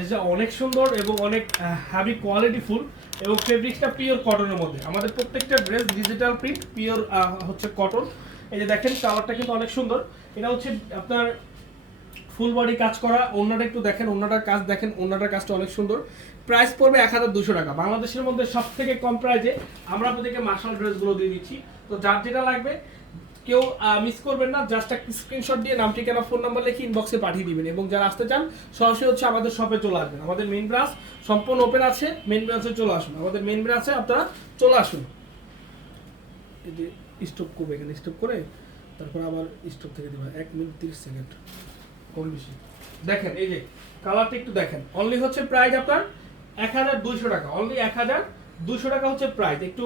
এটা অনেক সুন্দর এবং অনেক হ্যাভি কোয়ালিটি ফুল এবং ফেব্রিক্সটা পিওর কটনের মধ্যে। আমাদের প্রত্যেকটা ড্রেস ডিজিটাল প্রিন্ট পিওর হচ্ছে কটন এই যে দেখেন কালারটা কিন্তু অনেক সুন্দর। এটা হচ্ছে আপনার ফুল বডি কাজ করা। অন্যটা একটু দেখেন, অন্যটার কাজ দেখেন, অন্যটার কাজটা অনেক সুন্দর। প্রাইস পড়বে এক হাজার দুশো টাকা। বাংলাদেশের মধ্যে সব থেকে কম প্রাইজে আমরা আপনাদেরকে মার্শাল ড্রেসগুলো দিয়ে দিচ্ছি। তো যার যেটা লাগবে কেউ মিস করবেন না জাস্ট একটা স্ক্রিনশট দিয়ে নাম, ঠিকানা ফোন নাম্বার লিখে ইনবক্সে পাঠিয়ে দিবেন এবং যারা আসতে চান, সরাসরি হচ্ছে আমাদের শপে চলে আসবেন। আমাদের মেন ব্রাঞ্চ সম্পূর্ণ ওপেন আছে মেন ব্রাঞ্চে চলে আসুন। আমাদের মেন ব্রাঞ্চে আপনারা চলে আসুন। এই যে স্টপ করবে এখানে স্টপ করে তারপর আবার স্টপ থেকে দেবেন এক মিনিট তিরিশ সেকেন্ড কম বেশি। দেখেন, এই যে কালারটা একটু দেখেন। অনলি হচ্ছে প্রাইস আপনার এক হাজার দুইশো টাকা। অনলি এক হাজার দুশো টাকা হচ্ছে প্রাইস একটু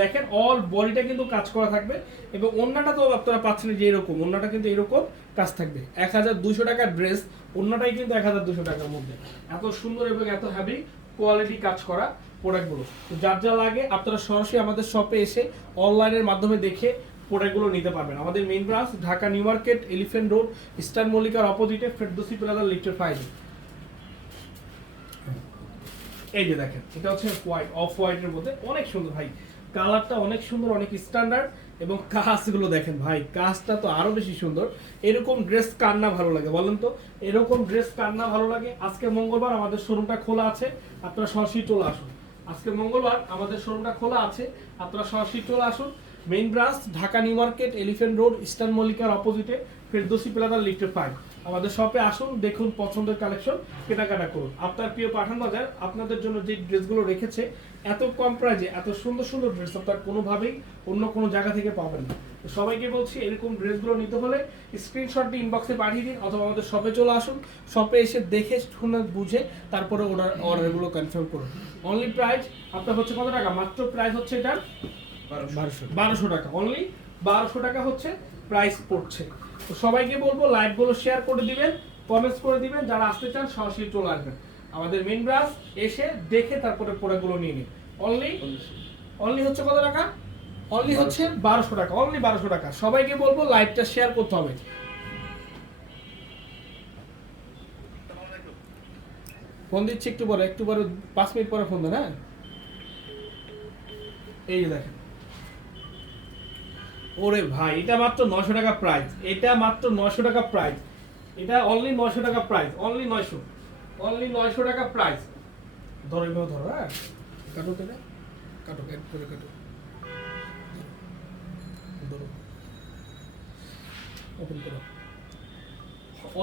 দেখেন অল বডিটা কিন্তু কাজ করা থাকবে এবং অন্যটা তো আপনারা পাচ্ছেন যে এরকম, অন্যটা কিন্তু এরকম কাজ থাকবে। এক হাজার দুশো টাকার ড্রেস অন্যটাই কিন্তু এক হাজার দুশো টাকার মধ্যে। এত সুন্দর এবং এত হ্যাভি কোয়ালিটি কাজ করা প্রোডাক্টগুলো তো যার যা লাগে, আপনারা সরাসরি আমাদের শপে এসে অনলাইনের মাধ্যমে দেখে প্রোডাক্টগুলো নিতে পারবেন। আমাদের main branch Dhaka New Market Elephant Road Eastern মল্লিকার অপোজিটে ফেরদোসি প্লাজার লিফটের ফাইভ এই যে দেখেন, এটা হচ্ছে হোয়াইট অফ হোয়াইটের মধ্যে অনেক সুন্দর, ভাই। কালারটা অনেক সুন্দর, অনেক স্ট্যান্ডার্ড এবং কাজগুলো দেখেন, ভাই, কাজটা তো আরও বেশি সুন্দর। এরকম ড্রেস কান্না ভালো লাগে, বলেন তো? এরকম ড্রেস কান্না ভালো লাগে? আজকে মঙ্গলবার আমাদের শোরুমটা খোলা আছে, আপনারা সরাসরি চলে আসুন। আজকে মঙ্গলবার আমাদের শোরুমটা খোলা আছে, আপনারা সরাসরি চলে আসুন। Main branch, Dhaka New Market, Elephant Road, Eastern মল্লিকার অপোজিটে, ফেরদোসি প্লাজার লিফটে ফাইভ আমাদের শপে আসুন, দেখুন পছন্দের কালেকশন, কেনাকাটা করুন। আপনার প্রিয় পাঠান বাজার আপনাদের জন্য যে ড্রেসগুলো রেখেছে, এত কম প্রাইজে, এত সুন্দর সুন্দর ড্রেস আপনার কোনোভাবেই অন্য কোনো জায়গা থেকে পাবেন না। সবাইকে বলছি, এরকম ড্রেসগুলো নিতে হলে স্ক্রিনশটটি ইনবক্সে পাঠিয়ে দিন, অথবা আমাদের শপে চলে আসুন। শপে এসে দেখে, শুনে, বুঝে, তারপরে অর্ডার অর্ডারগুলো কনফার্ম করুন। অনলি প্রাইস আপনার হচ্ছে কত টাকা? মাত্র প্রাইস হচ্ছে এটার বারোশো। টাকা। অনলি বারোশো টাকা হচ্ছে প্রাইস পড়ছে। তো সবাইকে বলব লাইভগুলো শেয়ার করে দিবেন কমেন্টস করে দিবেন যারা আসতে চান সরাসরি চলে আসবেন। আমাদের মেন ব্রাঞ্চ এসে দেখে তারপরে প্রোডাক্টগুলো নিয়ে নিন। অনলি অনলি হচ্ছে কত টাকা? অনলি হচ্ছে বারোশো টাকা অনলি বারোশো টাকা। সবাইকে বলব লাইভটা শেয়ার করতে হবে। ফোন দিচ্ছি একটু পরে একটু পরে পাঁচ মিনিট পরে ফোন দেন হ্যাঁ? এই যে দেখেন। ওরে ভাই, এটা মাত্র নশো টাকা প্রাইস এটা মাত্র নশো টাকা প্রাইস এটা অনলি নশো টাকা প্রাইস অনলি নয়শো অনলি নয়শো টাকা প্রাইস ধরো এভাবে ধরো হ্যাঁ? কাটো তো কাটো এক করে কাটো। ওপেন করো।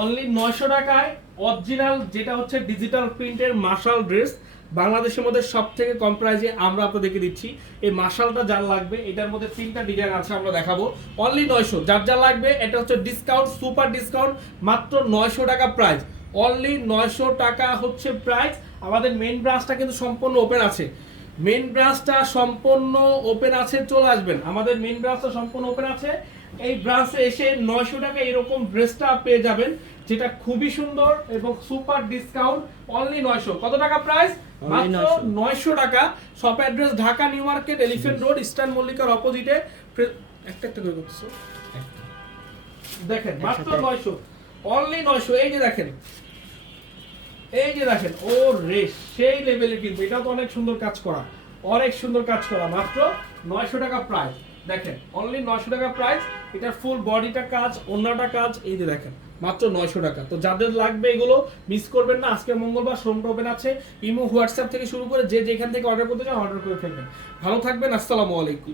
অনলি নয়শো টাকায় অরিজিনাল যেটা হচ্ছে ডিজিটাল প্রিন্টের মার্শাল ড্রেস বাংলাদেশের মধ্যে সব থেকে কম প্রাইসে আমরা আপনাদেরকে দিচ্ছি। এই মার্শালটা যার লাগবে, এটার মধ্যে তিনটা ডিজাইন আছে আমরা দেখাবো। অনলি নয়শো, যার যা লাগবে, এটা হচ্ছে ডিসকাউন্ট সুপার ডিসকাউন্ট মাত্র নয়শো টাকা প্রাইস অনলি নয়শো টাকা হচ্ছে প্রাইস আমাদের মেন ব্রাঞ্চটা কিন্তু সম্পূর্ণ ওপেন আছে। মেইন ব্রাঞ্চটা সম্পূর্ণ ওপেন আছে চলে আসবেন। আমাদের মেইন ব্রাঞ্চটা সম্পূর্ণ ওপেন আছে। এই ব্রাঞ্চে এসে নয়শো টাকা এরকম ড্রেসটা পেয়ে যাবেন যেটা খুবই সুন্দর এবং সুপার ডিসকাউন্ট অনলি নয়শো। কত টাকা প্রাইস মাত্র নয়শো। টাকা। Shop address Dhaka New Market Elephant Road Eastern মল্লিকার অপোজিটে একটা একটা করে দেখেন মাত্র নয়শো। অনলি নয়শো। এই যে দেখেন এই যে দেখেন ও রেস সেই লেভেলের কিন্তু, এটাও তো অনেক সুন্দর কাজ করা। অনেক সুন্দর কাজ করা, মাত্র নয়শো টাকা প্রাইস দেখেন অনলি নয়শো টাকা প্রাইস এটার ফুল বডিটা কাজ অন্যটা কাজ, এই যে দেখেন, মাত্র নয়শো টাকা। তো যাদের লাগবে এগুলো মিস করবেন না, আজকে মঙ্গলবার সোমটা ওপেন আছে। ইমো, হোয়াটসঅ্যাপ থেকে শুরু করে যে যেখান থেকে অর্ডার করতে চান অর্ডার করে ফেলবেন। ভালো থাকবেন, আসসালামু আলাইকুম।